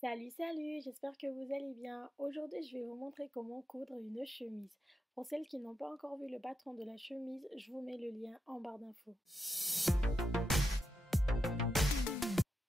Salut, salut, j'espère que vous allez bien. Aujourd'hui, je vais vous montrer comment coudre une chemise. Pour celles qui n'ont pas encore vu le patron de la chemise, je vous mets le lien en barre d'infos.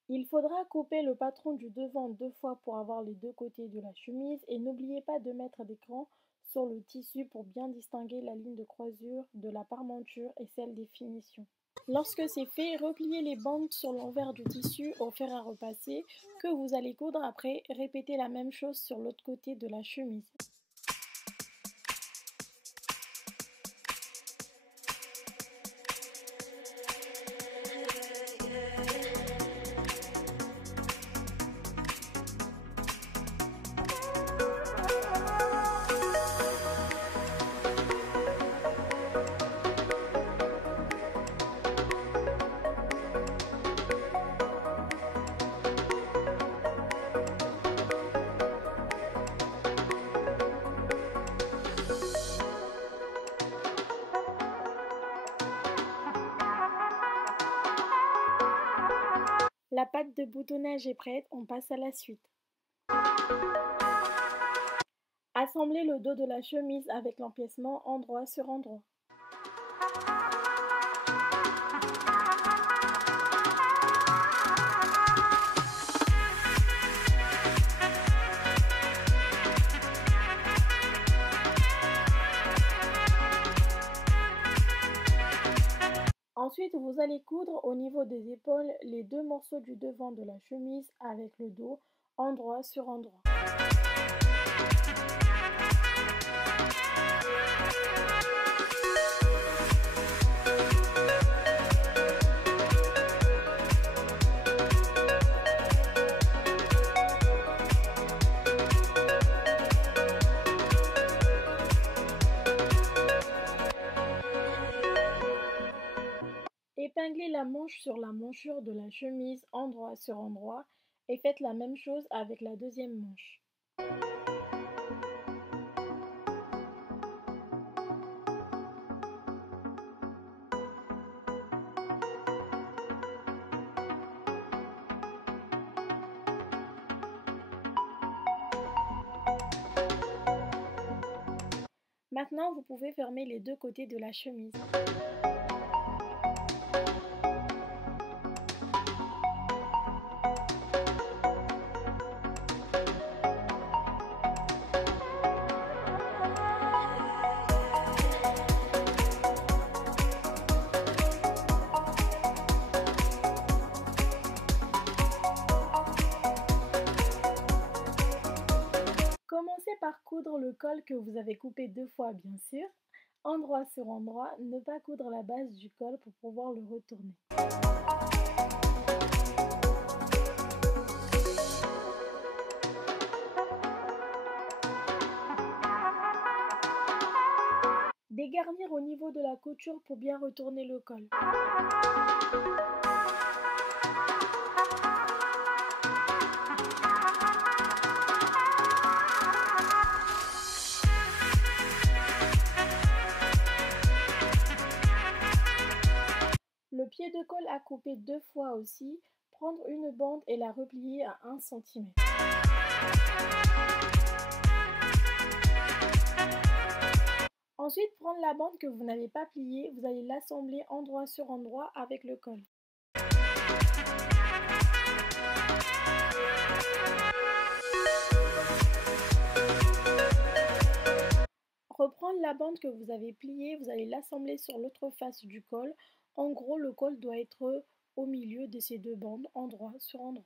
Il faudra couper le patron du devant 2 fois pour avoir les 2 côtés de la chemise et n'oubliez pas de mettre des crans sur le tissu pour bien distinguer la ligne de croisure de la parmenture et celle des finitions. Lorsque c'est fait, repliez les bandes sur l'envers du tissu au fer à repasser que vous allez coudre après. Répétez la même chose sur l'autre côté de la chemise. La patte de boutonnage est prête, on passe à la suite. Assemblez le dos de la chemise avec l'empiècement endroit sur endroit. Ensuite, vous allez coudre au niveau des épaules les 2 morceaux du devant de la chemise avec le dos, endroit sur endroit. Épinglez la manche sur la manchure de la chemise endroit sur endroit et faites la même chose avec la deuxième manche. Maintenant, vous pouvez fermer les 2 côtés de la chemise. Commencez par coudre le col que vous avez coupé 2 fois bien sûr, endroit sur endroit, ne pas coudre la base du col pour pouvoir le retourner. Dégarnir au niveau de la couture pour bien retourner le col. Le pied de col à couper 2 fois aussi, prendre une bande et la replier à 1 cm. Ensuite, prendre la bande que vous n'avez pas pliée, vous allez l'assembler endroit sur endroit avec le col. Reprendre la bande que vous avez pliée, vous allez l'assembler sur l'autre face du col. En gros, le col doit être au milieu de ces 2 bandes, endroit sur endroit.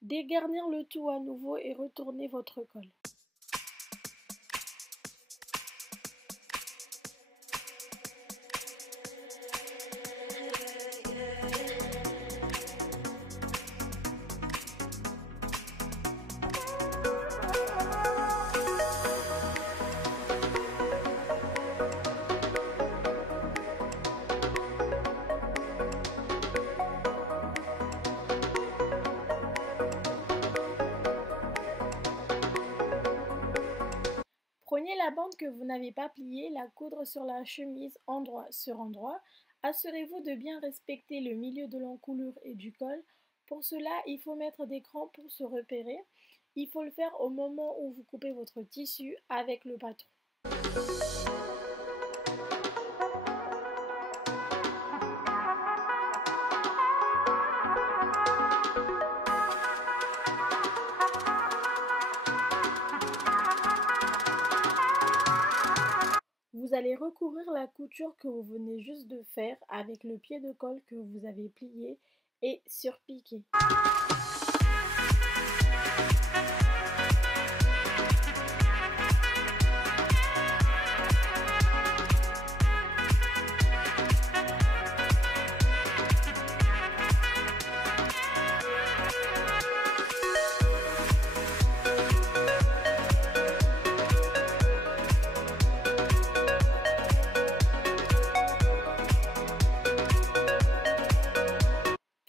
Dégarnir le tout à nouveau et retourner votre col. la bande que vous n'avez pas pliée, la coudre sur la chemise endroit sur endroit. Assurez-vous de bien respecter le milieu de l'encoulure et du col. Pour cela, il faut mettre des crans pour se repérer. Il faut le faire au moment où vous coupez votre tissu avec le patron. Vous allez recouvrir la couture que vous venez juste de faire avec le pied de colle que vous avez plié et surpiqué.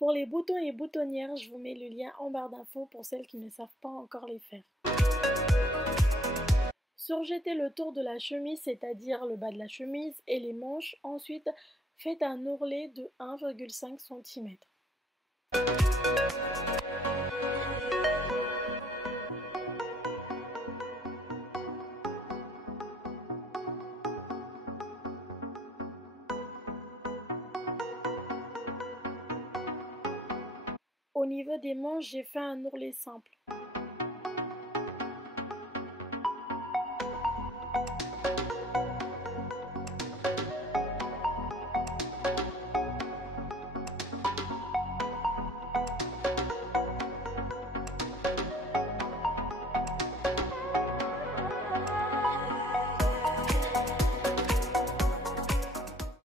Pour les boutons et boutonnières, je vous mets le lien en barre d'infos pour celles qui ne savent pas encore les faire. Surjetez le tour de la chemise, c'est-à-dire le bas de la chemise et les manches. Ensuite, faites un ourlet de 1,5 cm. Au niveau des manches, j'ai fait un ourlet simple.